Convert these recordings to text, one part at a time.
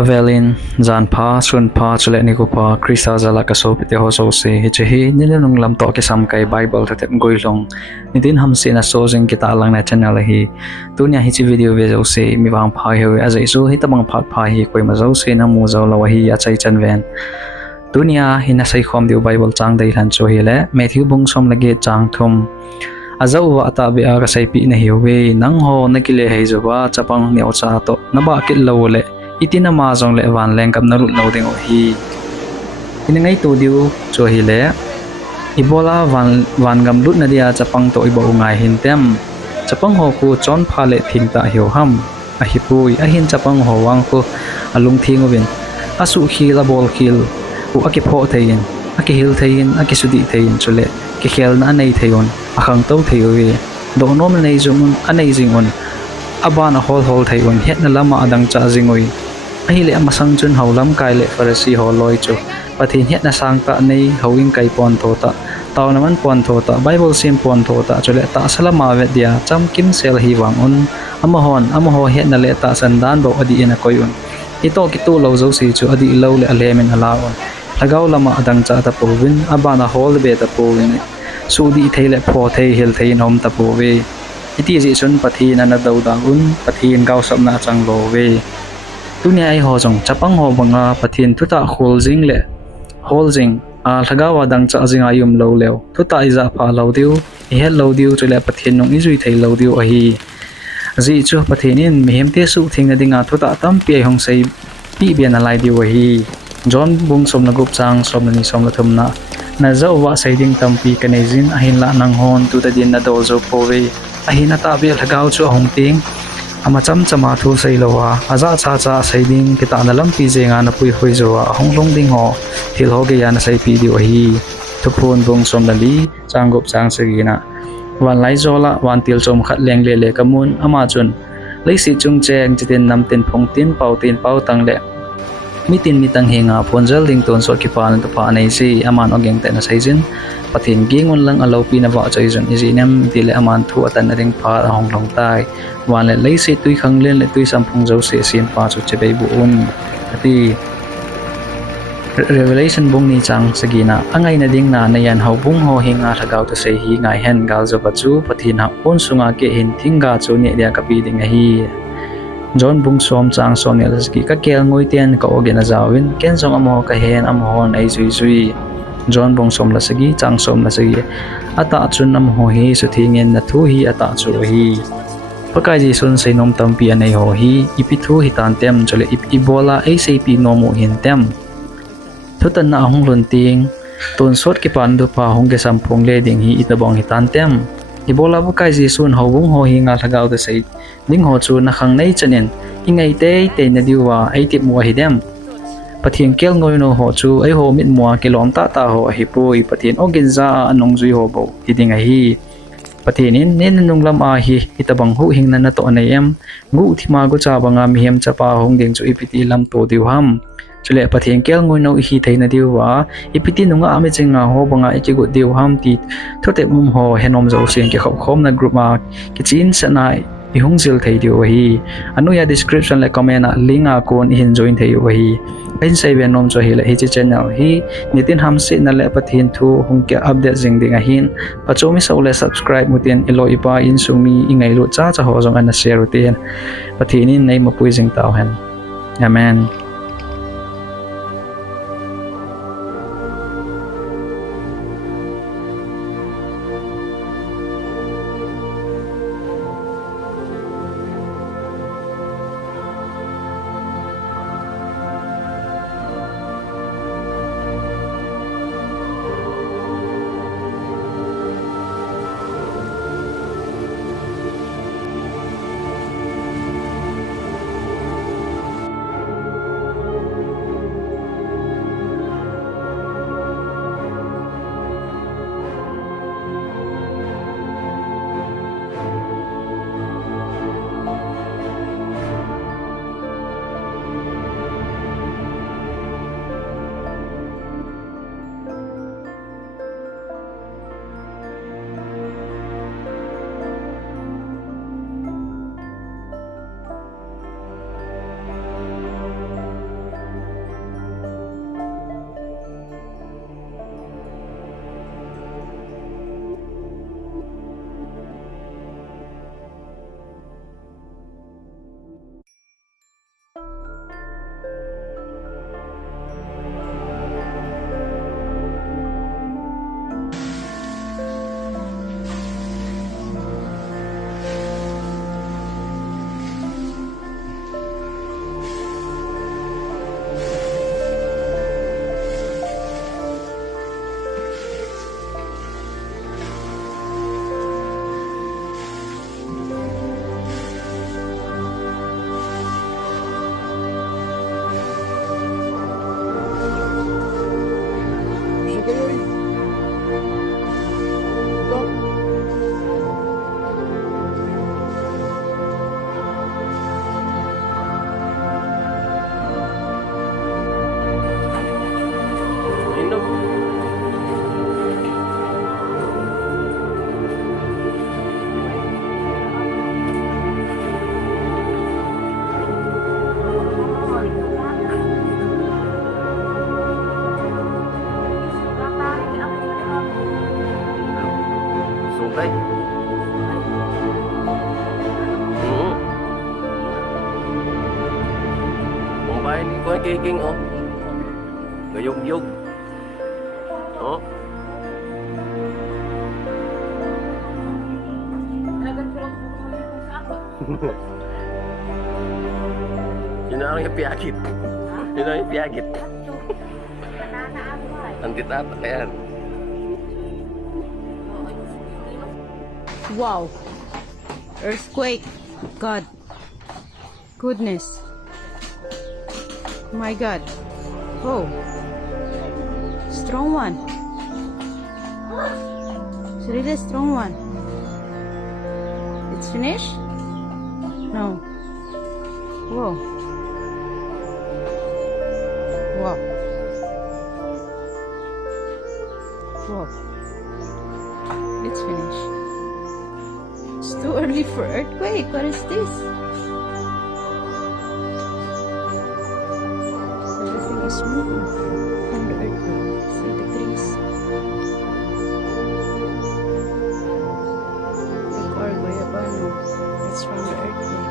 Avelin zan pa sun pa chule ni ko pa krista zala ka so pite ho so se hi ni nung lam to ke sam kai bible ta tem goilong ni din ham se na so jing kita lang na channel hi tunya hi chi video ve so se mi wang pha hi a Jesu Hitobang phat pha hi koi ma zo se na mu zo lawa hi a chai chan ven tunya hi na sai khom diu bible chang dai han cho hi le Matthew bung som lage chang thum azau wa ta be a ka sai pi na hi we nang ho na ki le hei zo wa chapang ni o cha to na ba kit lo le itina ma jong le van leng kam na ru no ding o hi inangai to diu cho hi le ibola van gam lut na dia chapang to ibo ngai hin tem chapang ho ku chon pha le thing ta hiu ham a hi pui a hin chapang ho wang ko alung thing ovin asu khil a bol khil u aki pho thein aki hil thein aki sudi thein chule ki khel na nei theon akhang to theowi do nom nei zum anei jing on abana hol theion hetna lama dangchah jingoi ahile amasang chun haulam kai le farasi ho loi chu pathin hetna sangta nei howing kai pon thota tawnaman pon thota bible sim pon thota chule ta salama ve dia cham kim sel hi wang un amaho hetna le ta sandan bo adi ena koyun ito kitu lo zo si chu adi lo le alemen alaon lhagao lama dangchah ta povin abana hol be ta povin sudi theile pho thei hil thei nom ta pove itih ji chun pathin ana do da un pathin gau samna chang lo we tunia ai ho jong chapang ho banga pathin thutah khol jing le hol jing a lhagawa dangchah jinga yum lo lew thutah iza pha lo diu hel lo diu chule pathin nong izui thei lo diu a hi ji chu pathinin mihemte su thingna dinga thutah tam pi hong sei pi bian alai diu a hi John bung som na gup chang som na ni som la thumna na zo wa saiding tampi kanezin ahin la nang hon tu da din na do zo pove ahina ta bel lhagao chu hong ting ama cham chama thu sei lowa aza cha cha saiding kita na lampi jenga na pui hoi zo hong long ding ho thil ho ge ya na sai pi di hi thupun bung som na li changup chang segina wan lai zola wan til chom khat leng le kamun ama chun leiset chung cheng chitin nam tin phong tin pau tang le mitin mitang hinga ponjal ding ton so ki pan to pa nei si aman ogeng te na saijin pathin gingon lang alo pi na wa chaijun izinam dile aman thu atan ring pha hong long tai wan le leiset tui khang len le tui sampung zo se sim pa chu chebei bu un ati revelation bung ni chang sagina angai na ding na yan hau bung ho hinga lhagao to sei hi ngai hen gal zo bachu pathin ha on sunga ke hin thinga chu ne dia kapi ding hi John bung som chang som ne laski ka kel ngoi ten ka ogen azawin ken song amo ka hen amhon ai zui John bung som lasagi chang som lasagi ata chun am ho hi su thingen na thu hi ata chu hi pakai ji sun sei nom tampi anei ho hi ipithu hitan tem chole ibola ai sei pi nomu hin tem thutan na hong lun ting ton sot ki pan du pa hong ge sampong le ding hi Hitobang hitan tem ibola pakai ji sun ho bung ho hi nga lhagao de sei ding ho chu na khang nei chanen ingai te na diwa ai tip mo hi dem pathin kel ngoi no ho chu ai ho mit mo kilom ta ho hi pui pathin ogin za anong zui ho bo hiding a hi pathin in nen nung lam a hi Hitobang hu hing na to anai em ngu thima go cha banga mihem chapa hong ding chu ipiti lam to diu ham chule pathin kel ngoi no hi theina diwa ipiti nunga ame chinga ho banga ikigu diu ham ti thote mum ho henom zo sing ke khom na group ma kichin sanai ihungzil thei diu hi anu ya description le comment a link a kon hin join thei hi pen sai ve nom cho hi le hi channel hi nitin ham se na le pathin thu hung ke update jing ding a hin pachomi so le subscribe mutin ilo ipa in sumi ingai lu cha ho jong ana share ten pathinin nei mapui jing taw hen amen mo kikking, oh. Gayog-yog. Oh. Yun ang ipiyagit. Yun ang ipiyagit. Ang ditata, ayan. Wow. Earthquake. God. Goodness. My God. Oh. Strong one. It's really a strong one. It's finished? No. Whoa. Wow. Whoa. It's finished. It's too early for earthquake. What is this? Everything is moving from the earthquake. See the trees. Like our Guayabano. It's from the earthquake.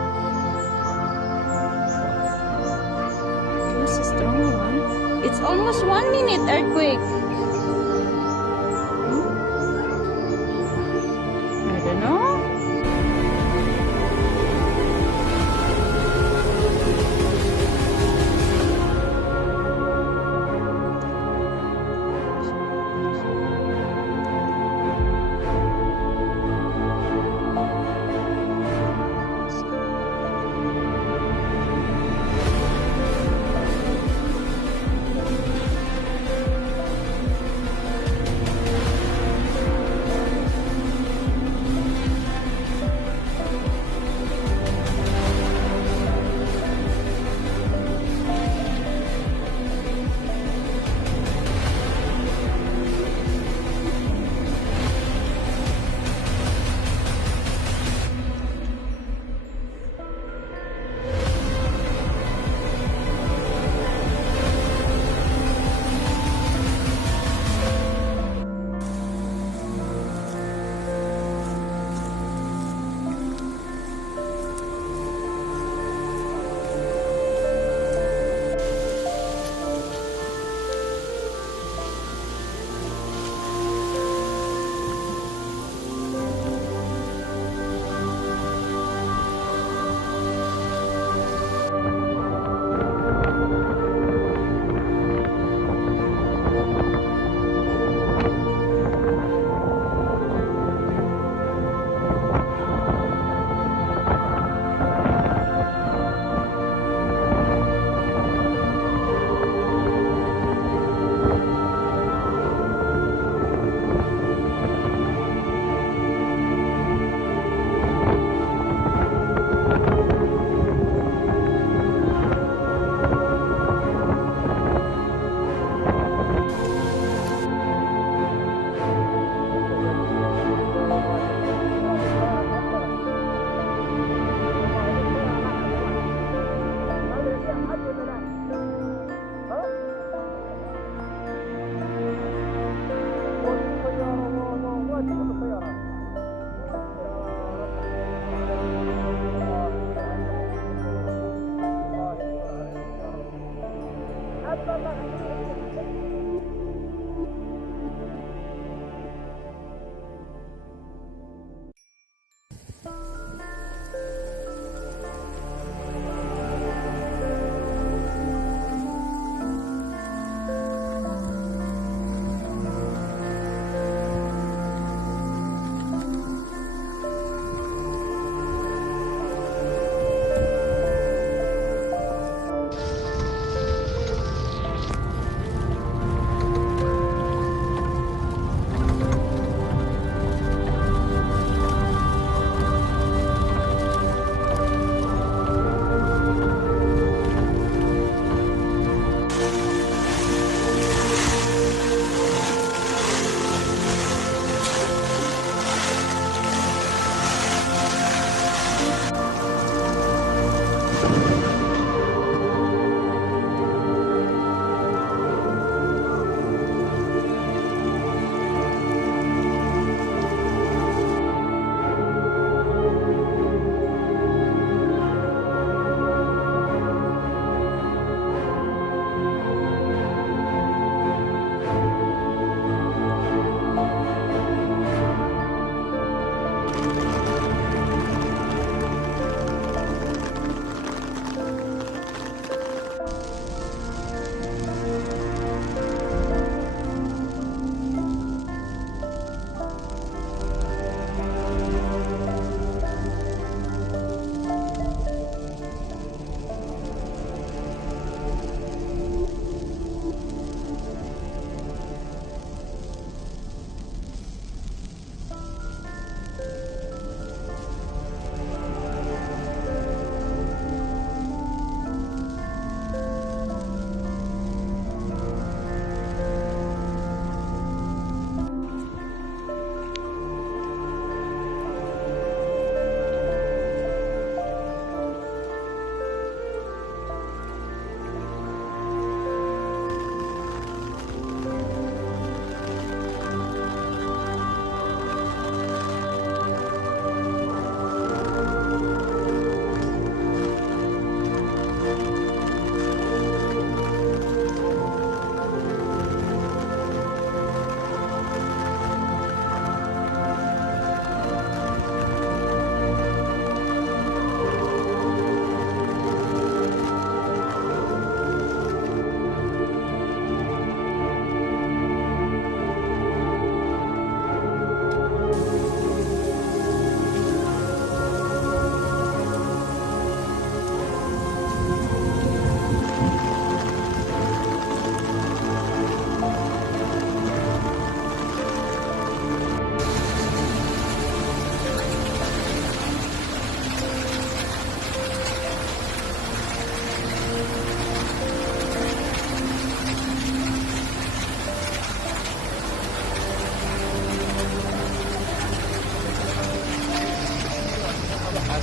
This is a strong one. It's almost 1 minute earthquake. I don't know.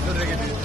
Doon rin